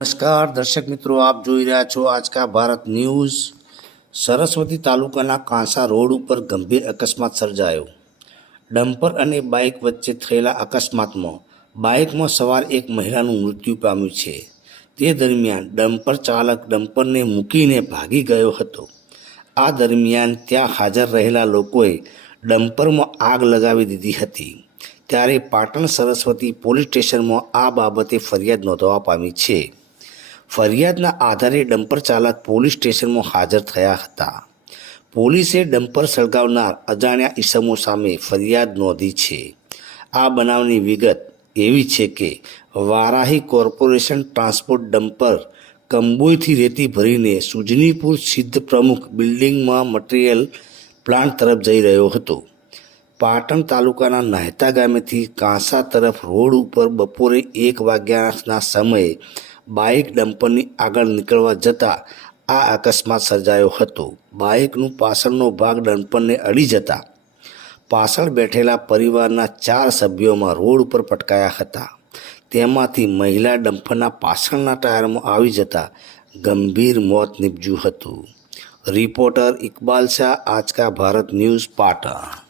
નમસ્કાર, દર્શક મિત્રો, આપ જોઈ રહ્યા છો આજકા ભારત ન્યૂઝ. સરસ્વતી તાલુકાના કાંસા રોડ ઉપર ગંભીર અકસ્માત સર્જાયો. ડમ્પર અને બાઇક વચ્ચે થયેલા અકસ્માતમાં બાઇકમાં સવાર એક મહિલાનું મૃત્યુ પામ્યું છે. તે દરમિયાન ડમ્પર ચાલક ડમ્પરને મૂકીને ભાગી ગયો હતો. આ દરમિયાન ત્યાં હાજર રહેલા લોકોએ ડમ્પરમાં આગ લગાવી દીધી હતી. ત્યારે પાટણ સરસ્વતી પોલીસ સ્ટેશનમાં આ બાબતે ફરિયાદ નોંધવા પામી છે. ફરિયાદના આધારે ડમ્પર ચાલક પોલીસ સ્ટેશનમાં હાજર થયા હતા. પોલીસે ડમ્પર સળગાવનાર અજાણ્યા ઈસમો સામે ફરિયાદ નોંધી છે. આ બનાવની વિગત એવી છે કે વારાહી કોર્પોરેશન ટ્રાન્સપોર્ટ ડમ્પર કંબોઈથી રેતી ભરીને સુજનીપુર સિદ્ધ પ્રમુખ બિલ્ડિંગમાં મટીરિયલ પ્લાન્ટ તરફ જઈ રહ્યો હતો. પાટણ તાલુકાના નાહતા ગામેથી કાંસા તરફ રોડ ઉપર બપોરે એક વાગ્યાના સમયે બાઇક ડમ્પરની આગળ નીકળવા જતાં આ અકસ્માત સર્જાયો હતો. બાઇકનું પાછળનો ભાગ ડમ્પરને અડી જતા પાછળ બેઠેલા પરિવારના ચાર સભ્યોમાં રોડ ઉપર પટકાયા હતા. તેમાંથી મહિલા ડમ્પરના પાછળના ટાયરમાં આવી જતા ગંભીર મોત નીપજ્યું હતું. Reporter Iqbal Shah Aaj Ka Bharat news, Patan.